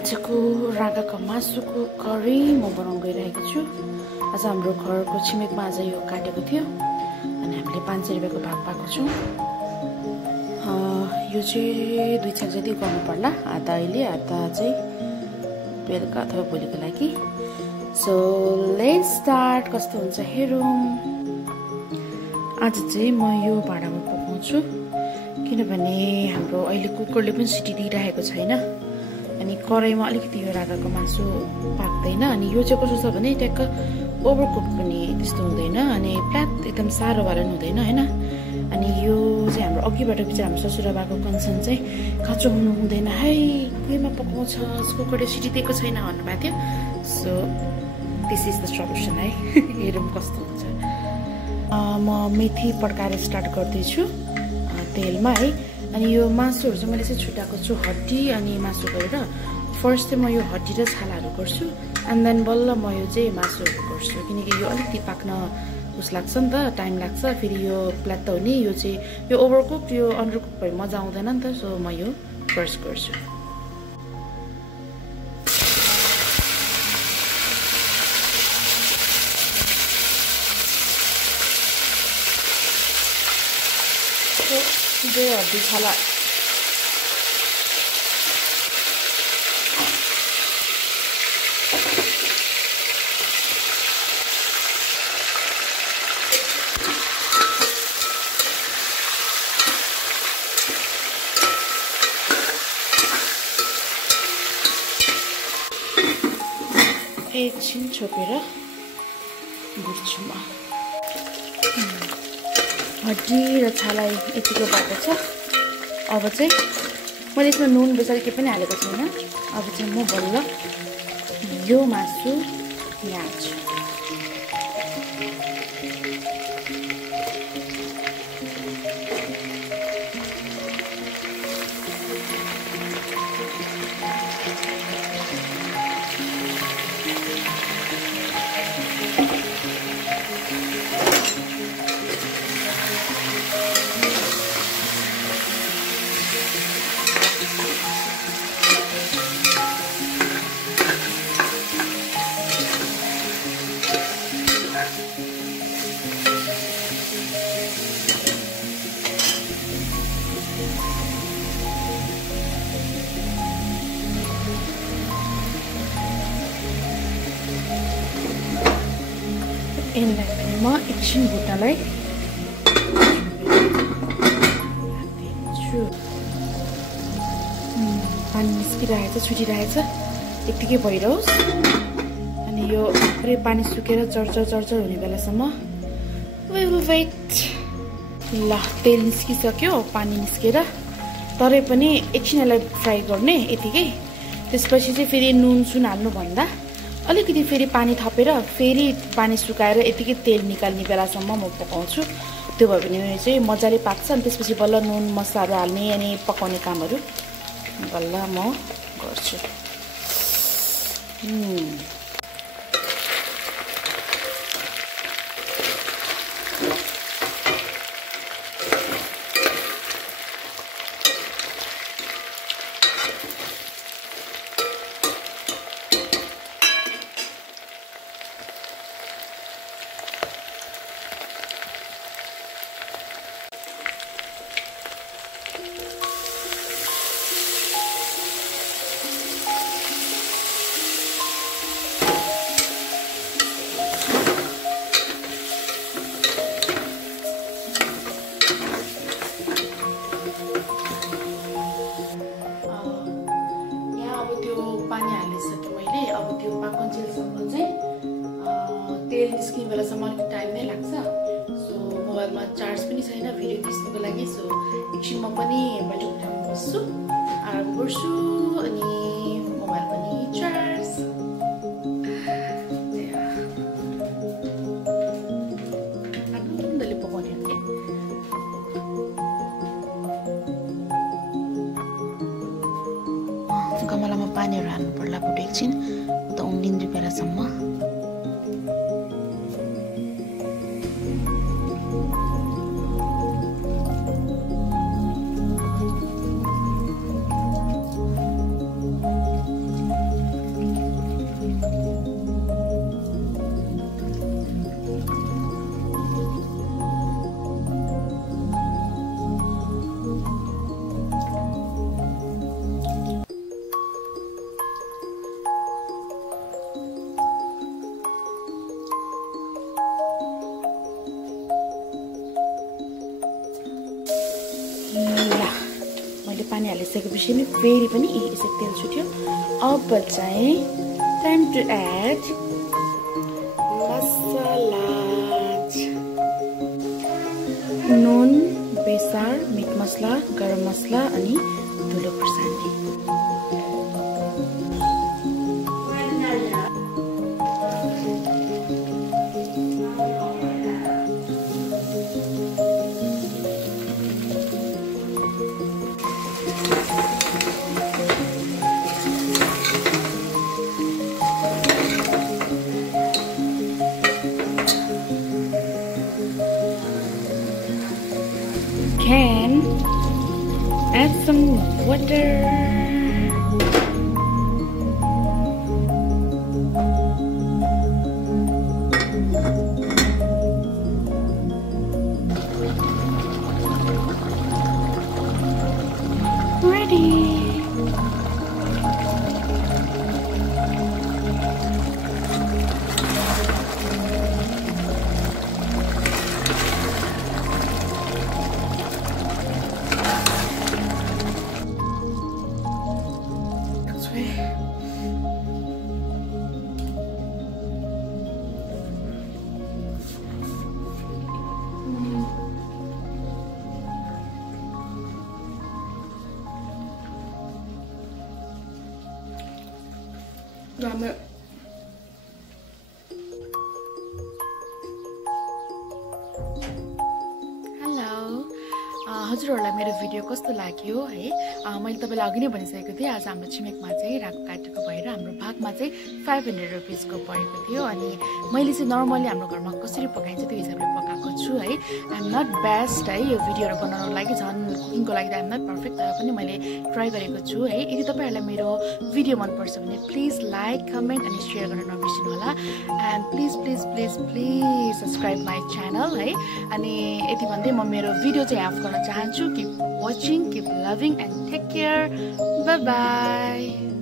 आजको रागाको मासुको करी म बनाउन गइरहेको छु। आज हाम्रो घरको छिमेकमा आज यो काटेको थियो अनि हामीले 500 रुपैयाँको भाग पाएको छौँ। यो चाहिँ 2 छाक जति गर्नु पर्ला, आधा अहिले आधा चाहिँ बेलुका अथवा भोलिको लागि। So let's start. कस्तो हुन्छ हेरौँ। आज चाहिँ म यो भाँडामा पकाउँछु किनभने हाम्रो अहिले कुकरले पनि सिटी दिइरहेको छैन अनि कराईमा अलिकति यो रागाको मासु पाक्दैन। अनि यो चाहिँ कस्तो छ भने ट्याक्क ओभरकुक पनि त्यस्तो हुँदैन अनि फ्ल्याट एकदम साह्रो वाला पनि हुँदैन हैन। अनि यो चाहिँ हाम्रो अघिबाट बिचरा हाम्रो ससुराबाको कन्सर्न चाहिँ काँचो हुनु हुँदैन है, केमा पकाउँछ कुकरले सिटी दिएको छैन भन्नुभएको थियो। So this is the solution है। हेरौँ कस्तो हुन्छ। म मेथी पड्काएर स्टार्ट गर्दैछु तेलमा है। अनि यो मासुहरू चाहिँ मैले चाहिँ छुट्याएको छु हड्डी अनि मासु गरेर। फर्स्ट चाहिँ म यो हड्डी र छालाहरू गर्छु एन्ड देन बल्ल म यो चाहिँ मासुहरू गर्छु किनकि यो अलिकति पाक्न उस लाग्छ नि त, टाइम लाग्छ। फेरि यो प्ल्याट त हो नि, यो चाहिँ यो ओभरकुक यो अन्डरकुक भए मजा आउँदैन नि त। सो म यो फर्स्ट गर्छु। जो हड्डी छाला एकछिन छोपेर बुझ्छु म। हड्डी र छाला यतिको भएको छ। अब चाहिँ मैले यसमा नुन बेसार केही पनि हालेको छैन। अब चाहिँ म बल्ल यो मासु यहाँ हाल्छु। यसलाई म एकछिन भुट्नलाई हाल्दिन्छु। पानी निस्किरहेछ, छुटिरहेछ, यत्तिकै भइरहोस्। अनि यो पुरै पानी सुकेर चर्चर हुने बेलासम्म विल वेट। ल तेल निस्किसक्यो, पानी निस्केर, तरै पनि एकछिन यसलाई फ्राई गर्ने यतिकै। त्यसपछि चाहिँ फेरि नुन सुन हाल्नुभन्दा अलिकति फेरि पानी थपेर फेरि पानी सुकाएर यतिकै तेल निकाल्ने बेलासम्म म पकाउँछु। त्यो भयो भने चाहिँ मजाले पाक्छ। अनि त्यसपछि बल्ल नुन मसलाहरू हाल्ने अनि पकाउने कामहरू बल्ल म गर्छु। तेल निस्किने बेलासम्म अलिक टाइम नै लाग्छ। सो मोबाइलमा चार्ज पनि छैन भिडियो खिच्नुको लागि। सो एकछिन म पनि बाटो उठाउनु बस्छु, आराम गर्छु अनि मोबाइल पनि चार्ज। आनन्दले पकाउने हो कि गमलामा पानीहरू हाल्नु पर्ला। एकछिन त उम्लिने बेलासम्म हालिसकेपछि नि फेरि पनि यसरी तेल छुट्यो। अब चाहिँ टाइम टु एड मसला, नुन, बेसार, मिट मसला, गरम मसला अनि धुलो खुर्सानी। Can add some water. Ready. Ramen. हजुरहरूलाई मेरो भिडियो कस्तो लाग्यो है? मैले तपाईलाई अघि नै भनिसकेको थिएँ, आज हाम्रो छिमेकमा चाहिँ राको काटेको भएर हाम्रो भागमा चाहिँ 500 रुपीसको परेको थियो। अनि मैले चाहिँ नर्मली हाम्रो घरमा कसरी पकाइन्छ त्यो हिसाबले पकाएको छु है। आइ एम नट बेस्ट है यो भिडियोहरू बनाउनको लागि, झन् कुकिङको लागि त आइ एम नट पर्फेक्ट, तर पनि मैले ट्राई गरेको छु है। यदि तपाईँहरूलाई मेरो भिडियो मनपर्छ भने प्लिज लाइक, कमेन्ट अनि सेयर गर्न नबिर्सिनु होला। And please please please please subscribe my channel है। अनि यति भन्दै म मेरो भिडियो चाहिँ हाफ गर्न चाहन्छु। Keep watching, keep loving and take care. Bye bye.